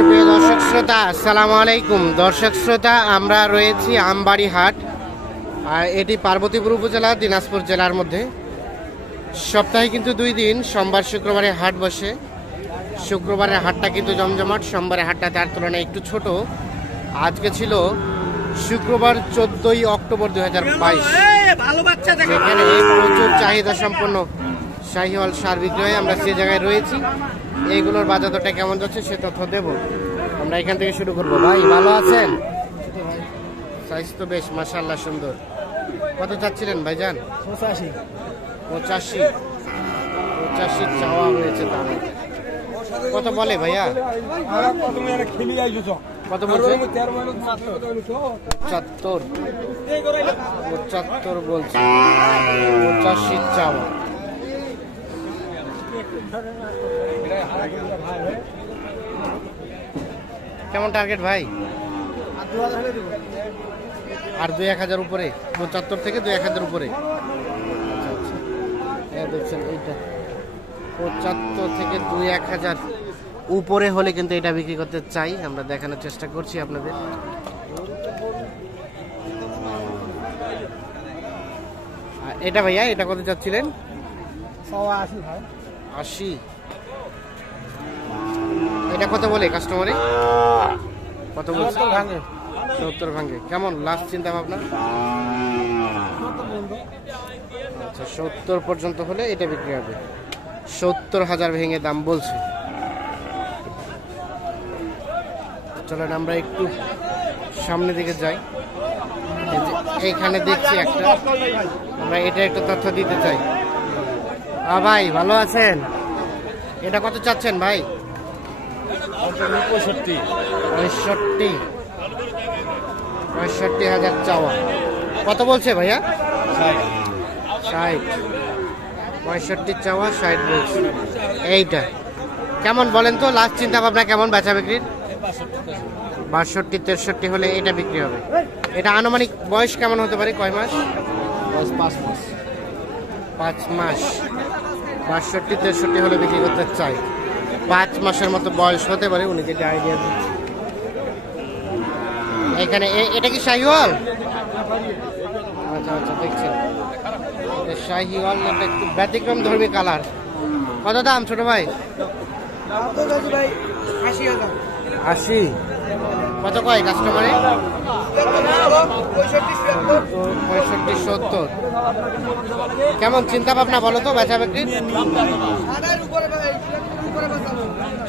সুপ্রিয় দর্শক শ্রোতা, আসসালামু আলাইকুম। দর্শক শ্রোতা, আমরা রয়েছি আমবাড়ি হাট, আর এটি পার্বতীপুর উপজেলা, দিনাজপুর জেলার মধ্যে। সপ্তাহে কিন্তু 2 দিন, সোমবার শুক্রবারে হাট বসে। শুক্রবারের হাটটা কিন্তু জমজমাট, সোমবারের হাটটা তার তুলনায় একটু ছোট। আজকে ছিল শুক্রবার 14ই অক্টোবর 2022। এখানে প্রচুর চাহিদা সম্পন্ন শাহিওয়াল সার বিক্রি হয়। আমরা সে জায়গায় রয়েছি। এইগুলোর বাজার দরটা কেমন যাচ্ছে সে তথ্য দেব। আমরা এখান থেকে শুরু করবো। ভাই ভালো আছেন? সাইজ তো বেশ, মাশাআল্লাহ, সুন্দর। কত চাচ্ছিলেন ভাইজান? 85 চাওয়া হয়েছে দাম। কত বলে ভাইয়া? কত বলছে? 75 বলছে। 85 চাওয়া। কেমন টার্গেট ভাই? আর 2-1000 উপরে? 75 থেকে 2-1000 উপরে। দেখছেন এইটা 75 থেকে 2-1000 উপরে হলে কিন্তু এটা বিক্রি করতে চাই। আমরা দেখানোর চেষ্টা করছি আপনাদের। এটা ভাইয়া, এটা কত চাচ্ছিলেন? 80। এটা কত বলে কাস্টমারে? কত বলছে? 70 ভাঙে। কেমন লাস্ট চিন্তা ভাবনা? আচ্ছা, 70 পর্যন্ত হলে এটা বিক্রি হবে। 70,000 ভেঙে দাম বলছে। চলেন আমরা একটু সামনের দিকে যাই। এইখানে দেখছি একটা, আমরা এটা একটু তথ্য দিতে চাই। ভাই ভালো আছেন? এটা কত চাচ্ছেন ভাই? 65,000 চাওয়া। কত বলছে ভাইয়া? 60। 65 চাওয়া, 60 বলছে। এইটা কেমন বলেন তো? লাস্ট চিন্তা ভাবনা কেমন বেচা বিক্রির? 62-63 হলে এটা বিক্রি হবে। এটা আনুমানিক বয়স কেমন হতে পারে? কয় মাস? 5 মাস। 62-63 হলে বিক্রি করতে চাই। 5 মাসের মতো বয়স হতে পারে, উনি যেটা আইডিয়া দিচ্ছে। এখানে এটা কি শাহিওয়াল? আচ্ছা আচ্ছা, দেখছেন শাহিওয়াল, এটা একটু ব্যতিক্রম ধর্মী কালার। কত দাম ছোট ভাই? 80। কত কয় কাস্টমারে? 65-70। কেমন চিন্তা ভাবনা বলো তো বেচা বিক্রির?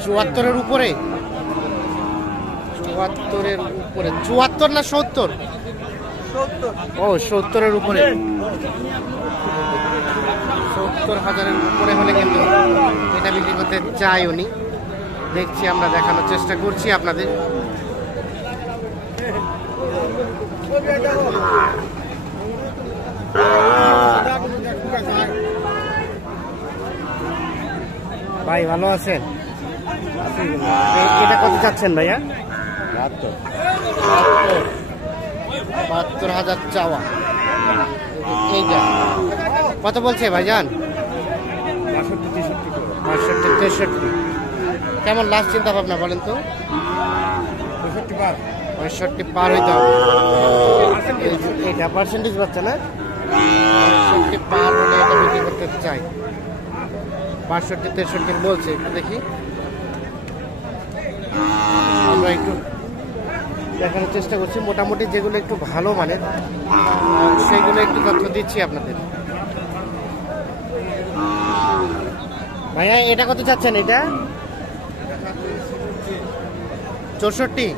74-এর উপরে? 74-এর উপরে। 74 না 70? ও, 70-এর উপরে। 70,000-এর উপরে হলে কিন্তু এটা বিক্রি করতে চাই উনি। দেখছি, আমরা দেখানোর চেষ্টা করছি আপনাদের। ভাই ভালো আছেন? এটা কত চাচ্ছেন ভাইয়া? 72,000 চাওয়া। এইটা কত বলছে ভাইজান? 65-63। কেমন লাস্ট চিন্তা ভাবনা বলেন তো? 65 পার হইতে হবে। এটা পার্সেন্টেজ বাচ্চা না? 65 পার হলে এটা বিক্রি করতে চাই। 65-63 বলছে। একটু দেখি, আমরা একটু দেখানোর চেষ্টা করছি। মোটামুটি যেগুলো একটু ভালো মানে সেইগুলো একটু তথ্য দিচ্ছি আপনাদের। ভাইয়া এটা কত চাচ্ছেন? এটা 64।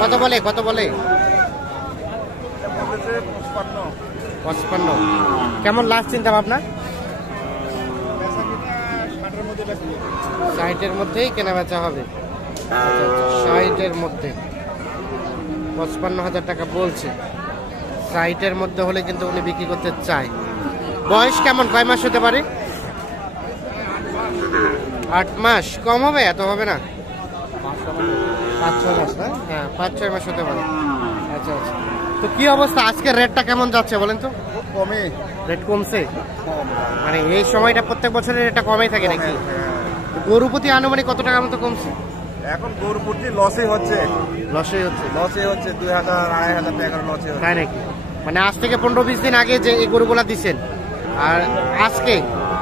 কত বলে? কত বলে? 55। কেমন লাস্ট চিন্তা ভাবনা? 60-এর মধ্যেই কেনা বেচা হবে। 60-এর মধ্যে 55,000 টাকা বলছে। 60-এর মধ্যে হলে কিন্তু উনি বিক্রি করতে চায়। বয়স কেমন, কয় মাস হতে পারে? 8 মাস। কম হবে? এত হবে না? 5-6 মাস না? হ্যাঁ, 5-6 মাস হতে পারে। আচ্ছা আচ্ছা, তো কি অবস্থা আজকের রেটটা কেমন যাচ্ছে বলেন তো? কমে রেট কমছে, মানে এই সময়টা প্রত্যেক বছরের রেটটা কমেই থাকে নাকি? গরু প্রতি আনুমানিক কত টাকার মতো কমছে? এখন গরু প্রতি লসই হচ্ছে, লসই হচ্ছে, 2000-2500 টাকা লসে হচ্ছে। তাই নাকি? মানে আজ থেকে 15-20 দিন আগে যে এই গরুগুলা দিচ্ছেন আর আজকে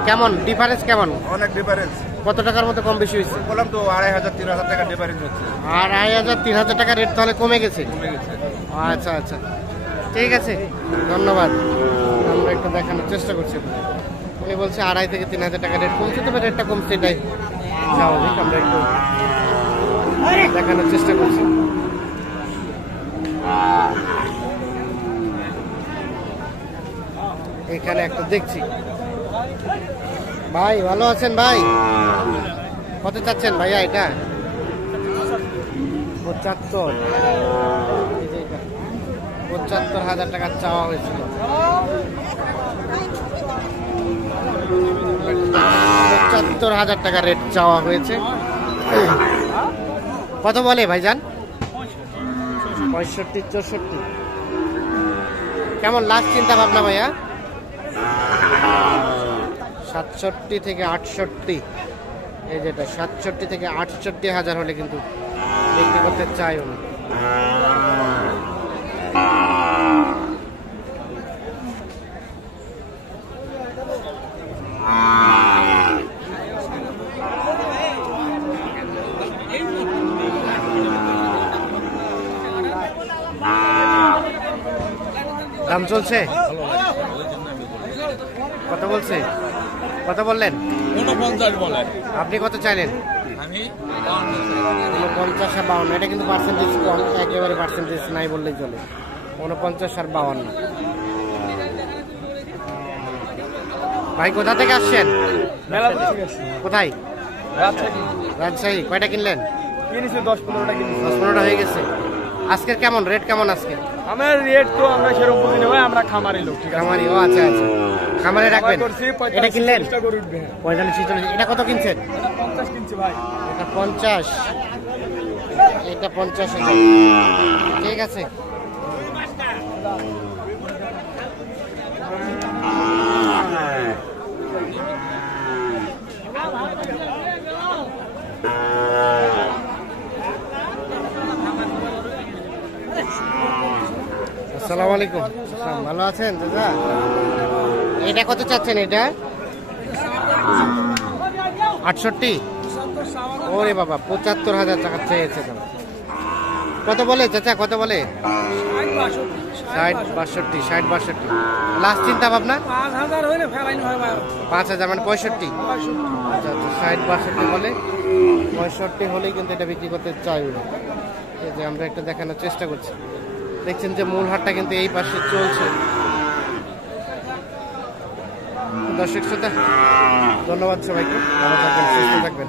কেমন ডিফারেন্স? কেমন? অনেক ডিফারেন্স। কত টাকার মতো কম বেশি হয়েছে? বললাম তো 2500-3000 টাকা ডিফারেন্স হচ্ছে। 2500-3000 টাকা রেট তাহলে কমে গেছে। আচ্ছা আচ্ছা, ঠিক আছে, ধন্যবাদ। আমরা একটু দেখানোর চেষ্টা করছি। উনি বলছে 2500 থেকে 3000 টাকা রেট কমছে, তবে রেটটা কমছে এটাই স্বাভাবিক। আমরা একটু দেখানোর চেষ্টা করছি। এখানে একটা দেখছি। ভাই ভালো আছেন ভাই? কত চাচ্ছেন ভাইয়া এটা? 75,000 টাকা চাওয়া হয়েছিল। 75,000 টাকা রেট চাওয়া হয়েছে। কত বলে ভাইজান? 65-64। কেমন লাস্ট চিন্তা ভাবনা ভাইয়া? 67 থেকে 68। এই যেটা 67 থেকে 68,000 হলে কিন্তু বিক্রি করতে চাই উনি। দাম চলছে? কত বলছে? কত বললেন? 49 বলেন। আপনি কত চাইলেন? আমি 49 আর 52। এটা কিন্তু পার্সেন্টেজ কম, একেবারে পার্সেন্টেজ নাই বললেই চলে। 49 আর 52। ভাই কোথা থেকে আসছেন? কোথায়? রাজশাহী। কয়টা কিনলেন? 10-15টা কিনেছি। 10-15টা হয়ে গেছে। আজকের কেমন রেট? কেমন আজকে? আমার রেট তো আমরা সেরকম বুঝি না ভাই, আমরা খামারি লোক। ঠিক আছে, খামারি। ও আচ্ছা আচ্ছা, খামারে রাখবেন। এটা কিনলেন 45-46। এটা কত কিনছেন? 50 কিনছি ভাই। এটা 50, এটা 50,000। ঠিক আছে। আসসালামু আলাইকুম। ভালো আছেন দাদা? এটা কত চাচ্ছেন? এটা 68। ওরে বাবা, 75,000 টাকা চেয়েছে। কত বলে চাচা? কত বলে? 60-62। লাস্ট চিন্তা ভাবনা 5000 হইলে ফেলাইনি হয় ভাই। 5000 মানে 65। আচ্ছা আচ্ছা, 60-62 বলে। 65 হলেই কিন্তু এটা বিক্রি করতে চাই উনি। এই যে আমরা একটা দেখানোর চেষ্টা করছি। দেখছেন যে মূল হাটটা কিন্তু এই পাশে চলছে। দর্শক শ্রোতা, ধন্যবাদ সবাইকে। ভালো থাকবেন, সুস্থ থাকবেন।